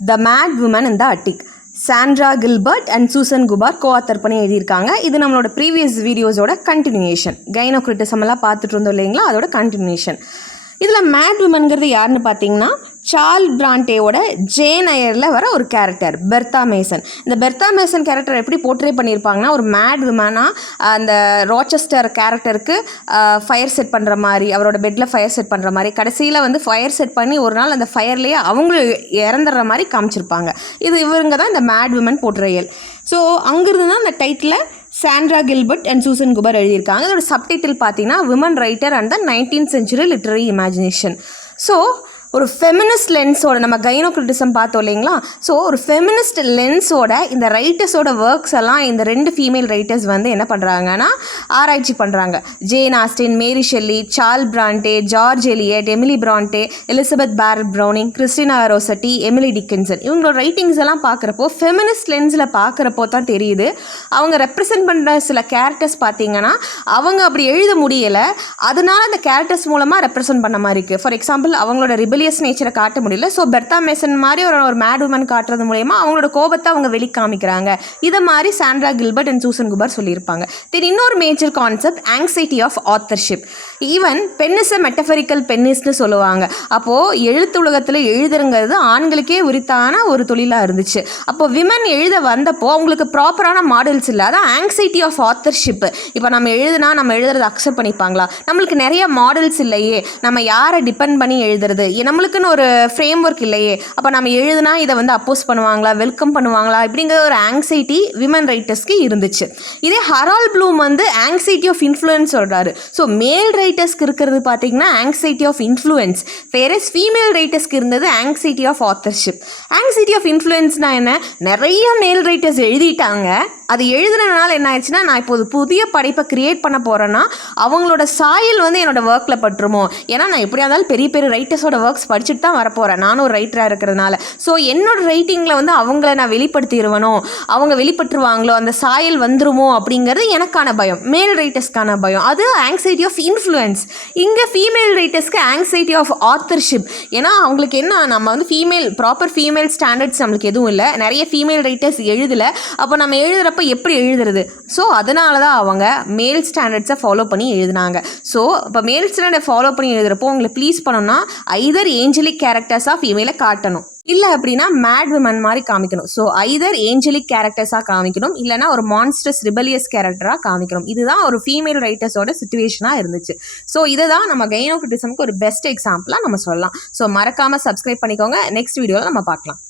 The mad woman in the attic. Sandra Gilbert and Susan Gubar coauthor பண்ணி எழுதியிருக்காங்க. இது நம்மளோட ப்ரீவியஸ் வீடியோஸோட கண்டினியூஷன். கைனோக்ரிட்டிசம் எல்லாம் பார்த்துட்டு இருந்தோம் இல்லைங்களா, அதோட கண்டினியூஷன். இதில் மேட் உமன்கிறது யாருன்னு பார்த்தீங்கன்னா சார்ல் பிராண்டேவோட ஜேன் ஐயரில் வர ஒரு கேரக்டர் பெர்த்தா மேசன். இந்த பெர்த்தா மேசன் கேரக்டர் எப்படி போர்ட்ரே பண்ணியிருப்பாங்கன்னா, ஒரு மேட் உமனாக அந்த ராச்செஸ்டர் கேரக்டருக்கு ஃபயர் செட் பண்ணுற மாதிரி, அவரோட பெட்டில் ஃபயர் செட் பண்ணுற மாதிரி, கடைசியில் வந்து ஃபயர் செட் பண்ணி ஒரு நாள் அந்த ஃபயர்லேயே அவங்களும் இறந்துடுற மாதிரி காமிச்சிருப்பாங்க. இவங்க தான் இந்த மேட் உமன் போர்ட்ரேயல். ஸோ அங்கிருந்து தான் அந்த title Sandra Gilbert and Susan Gubar எழுதியிருக்காங்க. இதோட சப்டைட்டில் பார்த்தீங்கன்னா women writer and the 19th century literary imagination. So ஒரு ஃபெமினிஸ்ட் லென்ஸோட நம்ம கைனோக்ரிட்டிசம் பார்த்தோம் இல்லைங்களா, ஸோ ஒரு ஃபெமினிஸ்ட் லென்ஸோட இந்த ரைட்டர்ஸோட ஒர்க்ஸ் எல்லாம் இந்த 2 ஃபீமேல் ரைட்டர்ஸ் வந்து என்ன பண்ணுறாங்கன்னா ஆராய்ச்சி பண்ணுறாங்க. Jane Austen, Mary Shelley, Charlotte Bronte, George Eliot, Emily Bronte, Elizabeth Barrett Browning, Christina Rossetti, Emily Dickinson, இவங்களோட ரைட்டிங்ஸ் எல்லாம் பார்க்குறப்போ ஃபெமினிஸ்ட் லென்ஸில் பார்க்குறப்போ தான் தெரியுது அவங்க ரெப்ரசென்ட் பண்ணுற சில கேரக்டர்ஸ் பார்த்தீங்கன்னா அவங்க அப்படி எழுத முடியலை, அதனால அந்த கேரக்டர்ஸ் மூலமாக ரெப்ரசென்ட் பண்ண மாதிரி இருக்குது. ஃபார் எக்ஸாம்பிள் அவங்களோட ரிபலியஸ் நேச்சரை காட்ட முடியல. ஸோ பெர்த்தா மேசன் மாதிரி ஒரு மேட் உமன் காட்டுறது மூலயமா அவங்களோட கோபத்தை அவங்க வெளி காமிக்கிறாங்க. இதை மாதிரி Sandra Gilbert and Susan Gubar சொல்லியிருப்பாங்க. தென் இன்னொரு major concept anxiety of authorship. Even pen is a metaphorical பென்னிஸ்ட்னு சொல்லுவாங்க. அப்போது எழுத்து உலகத்தில் எழுதுறங்கிறது ஆண்களுக்கே உரித்தான ஒரு தொழிலாக இருந்துச்சு. அப்போது விமன் எழுத வந்தப்போ அவங்களுக்கு ப்ராப்பரான மாடல்ஸ் இல்லை. அதான் ஆங்ஸைட்டி ஆஃப் ஆத்தர்ஷிப். இப்போ நம்ம எழுதுறதை அக்செப்ட் பண்ணிப்பாங்களா, நம்மளுக்கு நிறைய மாடல்ஸ் இல்லையே, நம்ம யாரை டிபெண்ட் பண்ணி எழுதுறது, நம்மளுக்குன்னு ஒரு ஃப்ரேம் ஒர்க் இல்லையே, அப்போ நம்ம எழுதுனா இதை வந்து அப்போஸ் பண்ணுவாங்களா, வெல்கம் பண்ணுவாங்களா, இப்படிங்கிற ஒரு ஆங்ஸைட்டி விமன் ரைட்டர்ஸ்க்கு இருந்துச்சு. இதே ஹரால்ட் ப்ளூம் வந்து ஆங்ஸைட்டி ஆஃப் இன்ஃப்ளூயன்ஸ் சொல்கிறாரு. ஸோ மேல் ரைட்டர்ஸ்க்கு இருக்கிறது பார்த்தீங்கன்னா anxiety of influence, whereas female ரைட்டர்ஸ்க்கு இருந்தது anxiety of authorship. Anxiety of இன்ஃப்ளூயன்ஸ்னா என்ன, நிறைய மேல் ரைட்டர்ஸ் எழுதிட்டாங்க, அது எழுதுறதுனால என்ன ஆயிடுச்சுன்னா நான் இப்போது புதிய படைப்பை கிரியேட் பண்ண போகிறேன்னா அவங்களோட சாயல் வந்து என்னோட ஒர்க்கில் பட்டுருமோ, ஏன்னா நான் எப்படியா இருந்தாலும் பெரிய பெரிய ரைட்டர்ஸோட ஒர்க்ஸ் படிச்சுட்டு தான் வரப்போகிறேன், நானும் ஒரு ரைட்டராக இருக்கிறதுனால. ஸோ என்னோட ரைட்டிங்கில் வந்து அவங்கள நான் வெளிப்படுத்திடுவனோ, அவங்க வெளிப்பட்டுருவாங்களோ, அந்த சாயல் வந்துருமோ அப்படிங்கிறது எனக்கான பயம், மேல் ரைட்டர்ஸ்க்கான பயம். அது ஆங்ஸைட்டி ஆஃப் இன்ஃப்ளூயன்ஸ். இங்கே ஃபீமேல் ரைட்டர்ஸ்க்கு ஆங்ஸைட்டி ஆஃப் ஆத்தர்ஷிப். ஏன்னா அவங்களுக்கு என்ன, நம்ம வந்து ப்ராப்பர் ஃபீமேல் ஸ்டாண்டர்ட்ஸ் நம்மளுக்கு எதுவும் இல்லை, நிறைய ஃபீமேல் ரைட்டர்ஸ் எழுதலை, அப்போ நம்ம எழுதுகிற எப்படி எழுதுறது. ஸோ அதனால தான் அவங்க மேல் ஸ்டாண்டர்ட்ஸை ஃபாலோ பண்ணி எழுதினாங்க. ஸோ இப்போ மேல் ஸ்டாண்டர்டை ஃபாலோ பண்ணி எழுதுறப்போ உங்களை ப்ளீஸ் பண்ணணும்னா ஐதர் ஏஞ்சலிக் கேரக்டர்ஸாக ஃபீமேலை காட்டணும், இல்லை அப்படின்னா மேட் விமன் மாதிரி காமிக்கணும். ஸோ ஐதர் ஏஞ்சலிக் கேரக்டர்ஸாக காமிக்கணும், இல்லைனா ஒரு மான்ஸ்டர்ஸ் ரிபலியஸ் கேரக்டராக காமிக்கணும். இதுதான் ஒரு ஃபீமேல் ரைட்டர்ஸோட சிச்சுவேஷனாக இருந்துச்சு. ஸோ இதை தான் நம்ம கைனோக்ரிட்டிசம்க்கு ஒரு பெஸ்ட் எக்ஸாம்பிளாக நம்ம சொல்லலாம். ஸோ மறக்காமல் சப்ஸ்கிரைப் பண்ணிக்கோங்க. நெக்ஸ்ட் வீடியோவில் நம்ம பார்க்கலாம்.